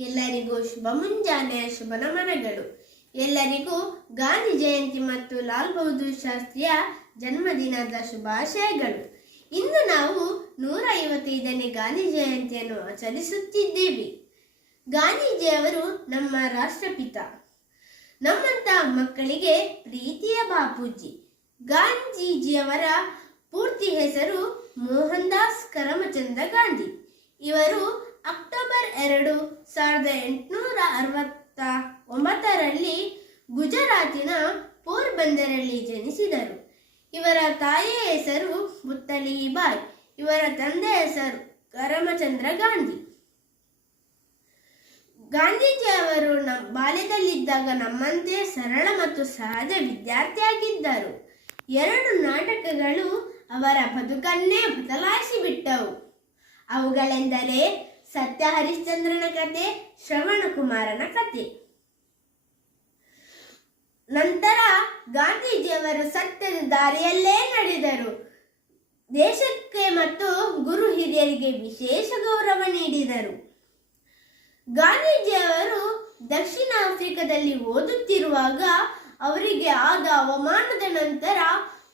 ಎಲ್ಲರಿಗೂ ಶುಭ ಮುಂಜಾನೆಯ ಶುಭ ನಮನಗಳು. ಎಲ್ಲರಿಗೂ ಗಾಂಧಿ ಜಯಂತಿ ಮತ್ತು ಲಾಲ್ ಬಹದ್ದೂರ್ ಶಾಸ್ತ್ರಿಯ ಜನ್ಮದಿನದ ಶುಭಾಶಯಗಳು. ಇಂದು ನಾವು ನೂರ ಐವತ್ತೈದನೇ ಗಾಂಧಿ ಜಯಂತಿಯನ್ನು ಆಚರಿಸುತ್ತಿದ್ದೇವೆ. ಗಾಂಧೀಜಿಯವರು ನಮ್ಮ ರಾಷ್ಟ್ರಪಿತ. ನಮ್ಮಂತ ಮಕ್ಕಳಿಗೆ ಪ್ರೀತಿಯ ಬಾಪೂಜಿ. ಗಾಂಧೀಜಿಯವರ ಪೂರ್ತಿ ಹೆಸರು ಮೋಹನ್ ದಾಸ್ ಕರಮಚಂದ್ರ ಗಾಂಧಿ. ಇವರು ಎರಡು ಸಾವಿರದ ಎಂಟುನೂರ ಅರವತ್ತ ಒಂಬತ್ತರಲ್ಲಿ ಗುಜರಾತಿನ ಪೋರ್ಬಂದರಲ್ಲಿ ಜನಿಸಿದರು. ಇವರ ತಾಯಿಯ ಹೆಸರು ಮುತ್ತಲಿಬಾಯ್ ಇವರ ತಂದೆಯ ಹೆಸರು ಕರಮಚಂದ್ರ ಗಾಂಧಿ. ಗಾಂಧೀಜಿ ಅವರು ನಮ್ಮ ಬಾಲ್ಯದಲ್ಲಿದ್ದಾಗ ನಮ್ಮಂತೆ ಸರಳ ಮತ್ತು ಸಹಜ ವಿದ್ಯಾರ್ಥಿಯಾಗಿದ್ದರು. ಎರಡು ನಾಟಕಗಳು ಅವರ ಬದುಕನ್ನೇ ಬದಲಾಯಿಸಿಬಿಟ್ಟವು. ಅವುಗಳೆಂದರೆ ಸತ್ಯ ಹರಿಶ್ಚಂದ್ರನ ಕತೆ ಶ್ರವಣಕುಮಾರನ ಕತೆ. ನಂತರ ಗಾಂಧೀಜಿಯವರು ಸತ್ಯದ ದಾರಿಯಲ್ಲೇ ನಡೆದರು. ದೇಶಕ್ಕೆ ಮತ್ತು ಗುರು ಹಿರಿಯರಿಗೆ ವಿಶೇಷ ಗೌರವ ನೀಡಿದರು. ಗಾಂಧೀಜಿಯವರು ದಕ್ಷಿಣ ಆಫ್ರಿಕಾದಲ್ಲಿ ಓದುತ್ತಿರುವಾಗ ಅವರಿಗೆ ಆದ ಅವಮಾನದ ನಂತರ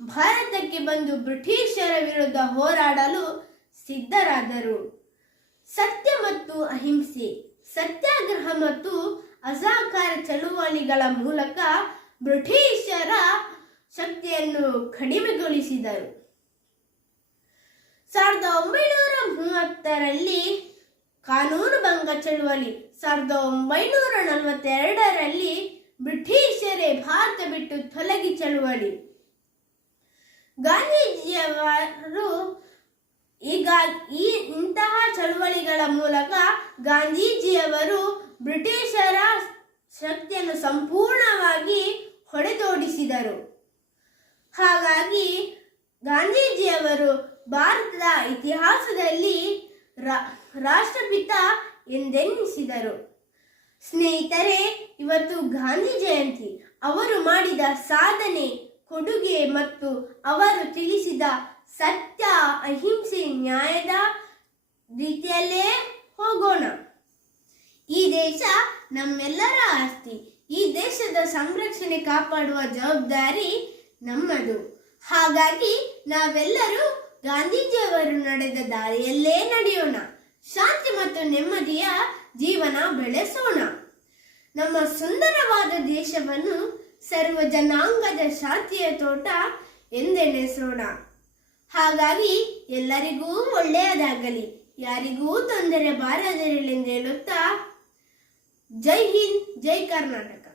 ಭಾರತಕ್ಕೆ ಬಂದು ಬ್ರಿಟಿಷರ ವಿರುದ್ಧ ಹೋರಾಡಲು ಸಿದ್ಧರಾದರು. ಸತ್ಯ ಮತ್ತು ಅಹಿಂಸೆ, ಸತ್ಯಾಗ್ರಹ ಮತ್ತು ಅಸಹಕಾರ ಚಳುವಳಿಗಳ ಮೂಲಕ ಬ್ರಿಟಿಷರ ಶಕ್ತಿಯನ್ನು ಕಡಿಮೆಗೊಳಿಸಿದರು. ಸಾವಿರದ ಒಂಬೈನೂರ ಮೂವತ್ತರಲ್ಲಿ ಕಾನೂನು ಭಂಗ ಚಳುವಳಿ, ಸಾವಿರದ ಒಂಬೈನೂರ ನಲವತ್ತೆರಡರಲ್ಲಿ ಬ್ರಿಟಿಷರೇ ಭಾರತ ಬಿಟ್ಟು ತೊಲಗಿ ಚಳುವಳಿ. ಗಾಂಧೀಜಿಯವರು ಈಗ ಈ ಇಂತಹ ಚಳುವಳಿಗಳ ಮೂಲಕ ಗಾಂಧೀಜಿಯವರು ಬ್ರಿಟಿಷರ ಶಕ್ತಿಯನ್ನು ಸಂಪೂರ್ಣವಾಗಿ ಹೊಡೆದೋಡಿಸಿದರು. ಹಾಗಾಗಿ ಗಾಂಧೀಜಿಯವರು ಭಾರತದ ಇತಿಹಾಸದಲ್ಲಿ ರಾಷ್ಟ್ರಪಿತ ಎಂದೆನಿಸಿದರು. ಸ್ನೇಹಿತರೆ, ಇವತ್ತು ಗಾಂಧಿ ಜಯಂತಿ, ಅವರು ಮಾಡಿದ ಸಾಧನೆ, ಕೊಡುಗೆ ಮತ್ತು ಅವರು ತಿಳಿಸಿದ ಸತ್ಯ, ಅಹಿಂಸೆ ನ್ಯಾಯದ ರೀತಿಯಲ್ಲೇ ಹೋಗೋಣ. ಈ ದೇಶ ನಮ್ಮೆಲ್ಲರ ಆಸ್ತಿ. ಈ ದೇಶದ ಸಂರಕ್ಷಣೆ ಕಾಪಾಡುವ ಜವಾಬ್ದಾರಿ ನಮ್ಮದು. ಹಾಗಾಗಿ ನಾವೆಲ್ಲರೂ ಗಾಂಧೀಜಿಯವರು ನಡೆದ ದಾರಿಯಲ್ಲೇ ನಡೆಯೋಣ. ಶಾಂತಿ ಮತ್ತು ನೆಮ್ಮದಿಯ ಜೀವನ ಬೆಳೆಸೋಣ. ನಮ್ಮ ಸುಂದರವಾದ ದೇಶವನ್ನು ಸರ್ವ ಜನಾಂಗದ ಶಾಂತಿಯ ತೋಟ ಎಂದೆಣಿಸೋಣ. ಹಾಗಾಗಿ ಎಲ್ಲರಿಗೂ ಒಳ್ಳೆಯದಾಗಲಿ. ಯಾರಿಗೂ ತೊಂದರೆ ಬಾರದಿರಲಿ ಎಂದು ಹೇಳುತ್ತಾ ಜೈ ಹಿಂದ್ ಜೈ ಕರ್ನಾಟಕ.